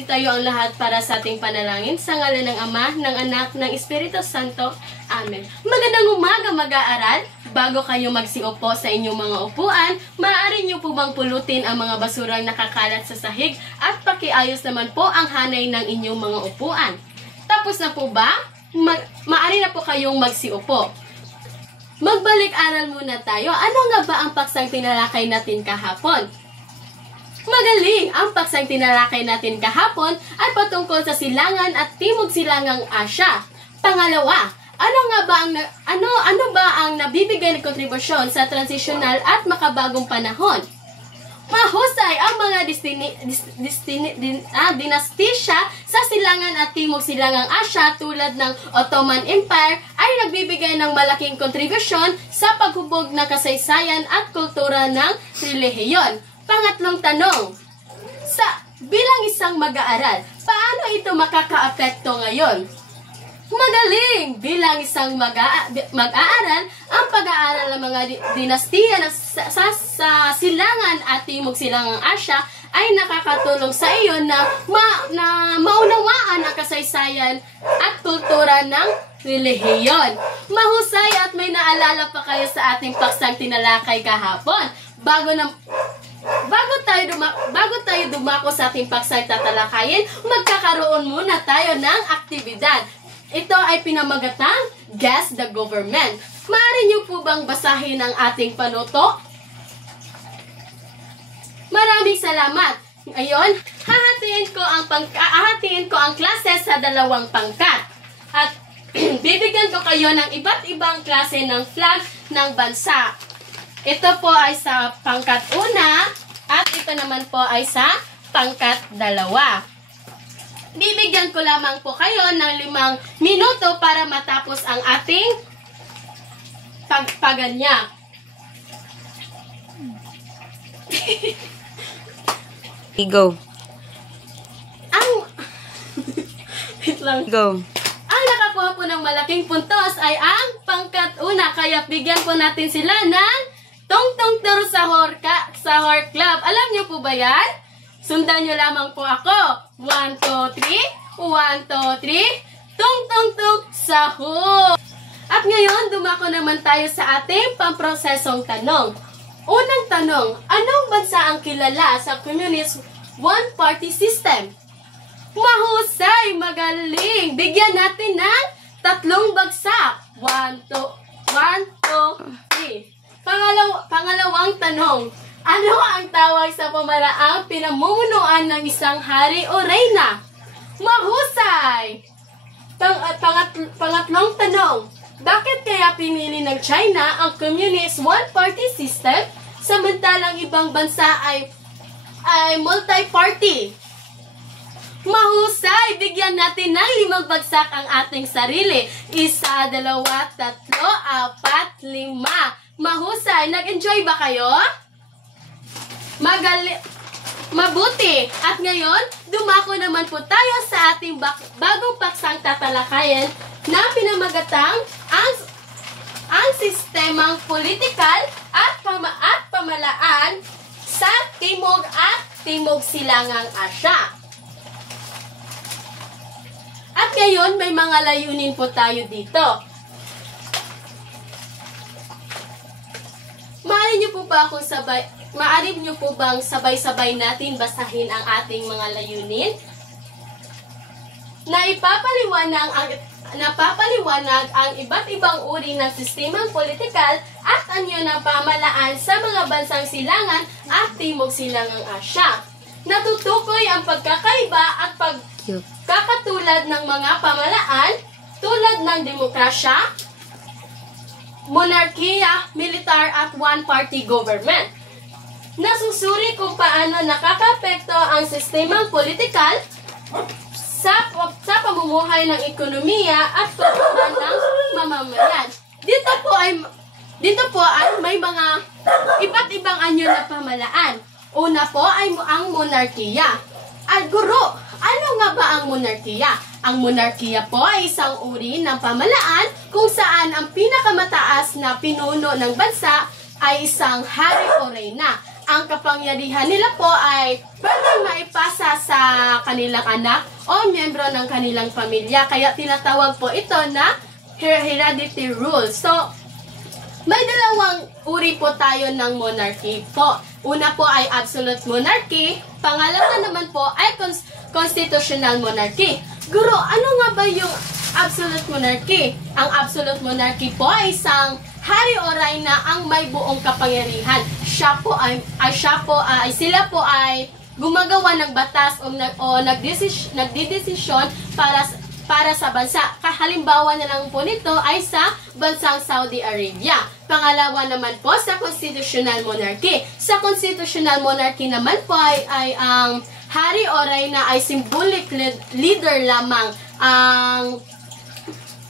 Magsitayo ang lahat para sa ating panalangin sa ngalan ng Ama, ng Anak, ng Espiritu Santo. Amen. Magandang umaga, mag-aaral. Bago kayo magsiupo sa inyong mga upuan, maaari niyo po bang pulutin ang mga basurang nakakalat sa sahig at pakiayos naman po ang hanay ng inyong mga upuan. Tapos na po ba? Maaari na po kayong magsiupo. Magbalik-aral muna tayo. Ano nga ba ang paksang tinalakay natin kahapon? Magaling! Ang paksang tinalakay natin kahapon ay patungkol sa silangan at timog silangang Asya. Pangalawa, ano ba ang nabibigay na kontribusyon sa transitional at makabagong panahon? Mahusay ang mga dinastisya sa silangan at timog silangang Asya tulad ng Ottoman Empire ay nagbibigay ng malaking kontribusyon sa paghubog ng kasaysayan at kultura ng relihiyon. Pangatlong tanong, bilang isang mag-aaral, paano ito makakaapekto ngayon? Magaling! Bilang isang mag-aaral, ang pag-aaral ng mga dinastiya sa silangan at timog silangang Asya ay nakakatulong sa iyo na maunawaan ang kasaysayan at kultura ng relihiyon. Mahusay at may naalala pa kayo sa ating paksang tinalakay kahapon. Bago tayo dumako sa ating paksang tatalakayin, magkakaroon muna tayo ng aktibidad. Ito ay pinamagatang Guess the Government. Maaari niyo po bang basahin ang ating panuto? Maraming salamat. Ngayon, hahatiin ko ang klase sa dalawang pangkat. At bibigyan ko kayo ng iba't ibang klase ng flag ng bansa. Ito po ay sa pangkat una at ito naman po ay sa pangkat dalawa. Bibigyan ko lamang po kayo ng 5 minuto para matapos ang ating pagpaganya. Go. Wait lang. Go. Ang nakakuha po ng malaking puntos ay ang pangkat una, kaya bigyan po natin sila ng tong-tong-turo sa Hork Club. Alam niyo po ba yan? Sundan niyo lamang po ako. 1, 2, 3. 1, 2, 3. Tong-tong-tong sa Hork. At ngayon, dumako naman tayo sa ating pamprosesong tanong. Unang tanong, anong bansa ang kilala sa Communist One-Party System? Mahusay! Magaling! Bigyan natin ng 3 bagsak. 1, 2, 3. Pangalawang tanong, ano ang tawag sa pamalaang pinamumunuan ng isang hari o reyna? Mahusay! Pangatlong tanong, bakit kaya pinili ng China ang Communist One-Party System samantalang ibang bansa ay multi-party? Mahusay! Bigyan natin ng 5 bagsak ang ating sarili. 1, 2, 3, 4, 5. Mahusay! Nag-enjoy ba kayo? Mabuti! At ngayon, dumako naman po tayo sa ating bagong paksang tatalakayan na pinamagatang ang sistemang politikal at pamalaan sa timog at timog silangang Asya. At ngayon, may mga layunin po tayo dito. Maaari niyo po bang sabay-sabay natin basahin ang ating mga layunin? Napapaliwanag ang iba't ibang uri ng sistemang politikal at anyo ng pamalaan sa mga bansang silangan at timog silangang Asya. Natutukoy ang pagkakaiba at pagkakatulad ng mga pamalaan tulad ng demokrasya, monarkiya, militar at one-party government. Nasusuri kung paano nakakaapekto ang sistemang politikal sa pamumuhay ng ekonomiya at kultura ng mamamayan. Dito po ay may mga iba't ibang anyo na pamalaan. Una po ay ang monarkiya. At guro, ano nga ba ang monarkiya? Ang monarkiya po ay isang uri ng pamalaan kung saan ang pinakamataas na pinuno ng bansa ay isang hari o reyna. ang kapangyarihan nila po ay pwede maipasa sa kanilang anak o miyembro ng kanilang pamilya. Kaya tinatawag po ito na hereditary rule. So, may dalawang uri po tayo ng monarchy po. Una po ay absolute monarchy, pangalawa naman po ay constitutional monarchy. Guro, ano nga ba yung absolute monarchy? Ang absolute monarchy po ay isang hari o reyna ang may buong kapangyarihan. Sila po ay gumagawa ng batas o nagdidesisyon para sa bansa. Halimbawa na lang po nito ay sa bansang Saudi Arabia. Pangalawa naman po sa constitutional monarchy. Sa constitutional monarchy naman po ay ang hari o reyna ay symbolic leader lamang. Ang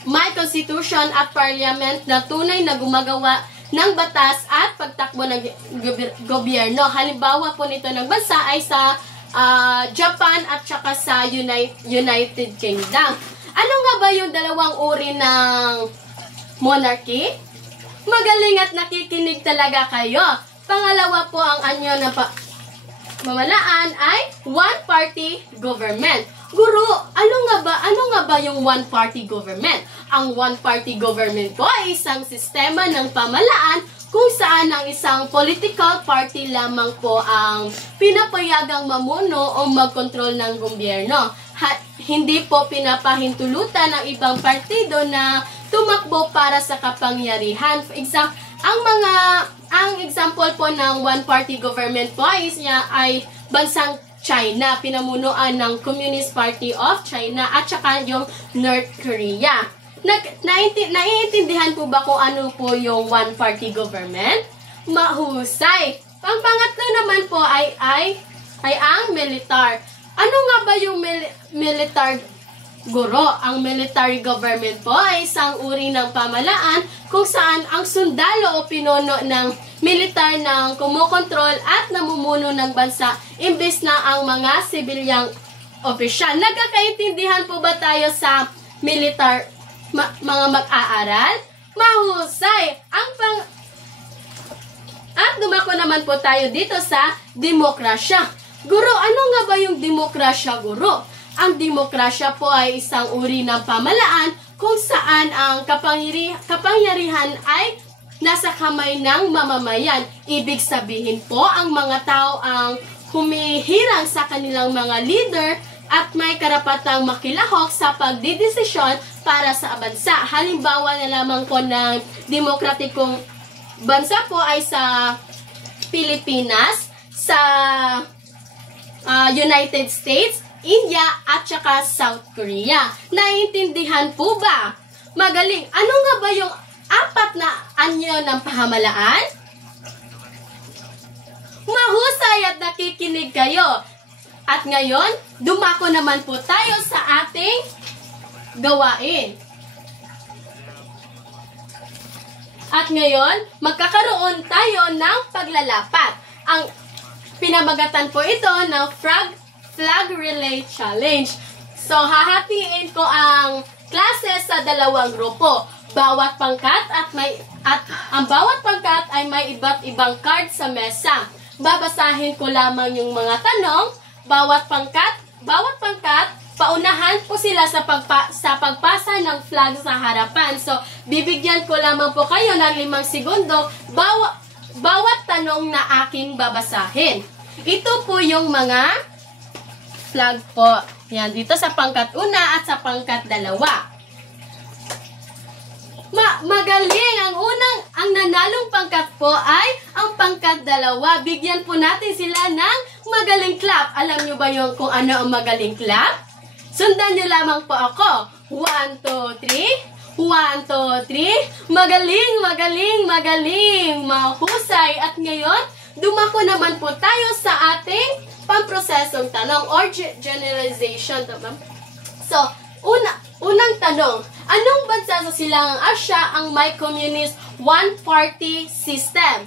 may constitution at parliament na tunay na gumagawa ng batas at pagtakbo ng gobyerno. Halimbawa po nito ng bansa ay sa Japan at saka sa United Kingdom. Ano nga ba yung dalawang uri ng monarchy? Magaling at nakikinig talaga kayo. Pangalawa po ang anyo na pamahalaan ay one-party government. Guro, ano nga ba yung one-party government? Ang one-party government po ay isang sistema ng pamahalaan kung saan ang isang political party lamang po ang pinapayagang mamuno o magkontrol ng gobyerno. Hindi po pinapahintulutan ng ibang partido na tumakbo para sa kapangyarihan. Ang example po ng one-party government po ay bansang China, pinamunuan ng Communist Party of China at saka yung North Korea. Naiintindihan po ba kung ano po yung one-party government? Mahusay! Ang pangatlo naman po ay ang militar. Ano nga ba yung militar, guro? Ang military government po ay isang uri ng pamahalaan kung saan ang sundalo o pinuno ng militar ng kumokontrol at namumuno ng bansa imbes na ang mga sibilyang opisyal. Nagkakaintindihan po ba tayo sa militar, mga mag-aaral? Mahusay! At dumako naman po tayo dito sa demokrasya. Guro, ano nga ba yung demokrasya, guro? Ang demokrasya po ay isang uri ng pamahalaan kung saan ang kapangyarihan ay nasa kamay ng mamamayan. Ibig sabihin po, ang mga tao ang humihirang sa kanilang mga leader at may karapatang makilahok sa pagdidesisyon para sa bansa. Halimbawa na lamang po ng demokratikong bansa po ay sa Pilipinas, sa United States, India, at saka South Korea. Naiintindihan po ba? Magaling. Ano nga ba yung apat na anyo ng pamahalaan? Mahusay at nakikinig kayo. At ngayon, dumako naman po tayo sa ating gawain. At ngayon, magkakaroon tayo ng paglalapat. Ang pinamagatan po ito ng Flag Relay Challenge. So, hahatiin ko ang klase sa dalawang grupo. Bawat pangkat at ang bawat pangkat ay may iba't ibang card sa mesa. Babasahin ko lamang yung mga tanong. Bawat pangkat, paunahan po sila sa pagpasa ng flag sa harapan. So, bibigyan ko lamang po kayo ng 5 segundo bawat tanong na aking babasahin. Ito po yung mga flag po. Yan, dito sa pangkat 1 at sa pangkat 2. Magaling! Ang nanalong pangkat po ay ang pangkat 2. Bigyan po natin sila ng magaling clap. Alam nyo ba yung kung ano ang magaling clap? Sundan nyo lamang po ako. 1, 2, 3. 1, 2, 3. Magaling, magaling, magaling. Mahusay. At ngayon, dumako naman po tayo sa ating pamprosesong tanong or generalization. So, unang tanong. Anong bansa sa Silangang Asya ang may communist one-party system?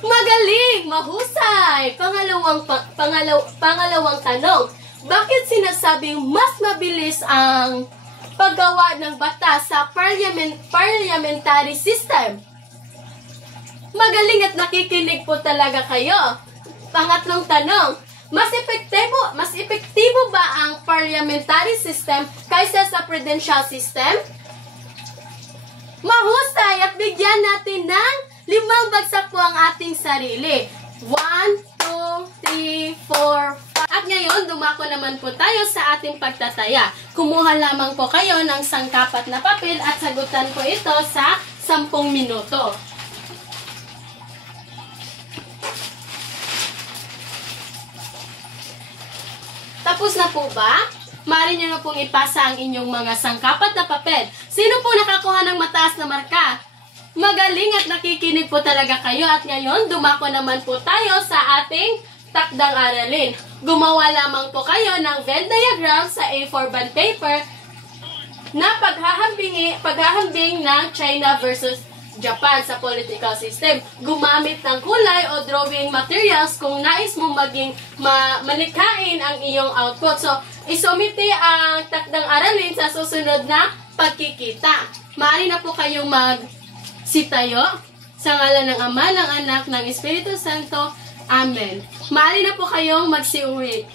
Magaling! Mahusay! Pangalawang tanong. Bakit sinasabing mas mabilis ang paggawa ng batas sa parliamentary system? Magaling at nakikinig po talaga kayo. Pangatlong tanong, mas epektibo ba ang parliamentary system kaysa sa presidential system? Mahusay at bigyan natin ng 5 bagsak po ang ating sarili. 1, 2, 3, 4, 5. At ngayon, dumako naman po tayo sa ating pagtataya. Kumuha lamang po kayo ng sangkapat na papel at sagutan po ito sa 10 minuto. Tapos na po ba? Maaari nyo na pong ipasa ang inyong mga sangkapat na papel. Sino po nakakuha ng mataas na marka? Magaling at nakikinig po talaga kayo. At ngayon, dumako naman po tayo sa ating takdang aralin. Gumawa lamang po kayo ng Venn diagram sa A4 bond paper na paghahambing ng China versus Japan sa political system. Gumamit ng kulay o drawing materials kung nais mong maging malikhain ang iyong output. So, isumite ang takdang aralin sa susunod na pagkikita. Maaari na po kayong magsitayo sa ngalan ng Ama, ng Anak, ng Espiritu Santo. Amen. Maaari na po kayong magsiuwi.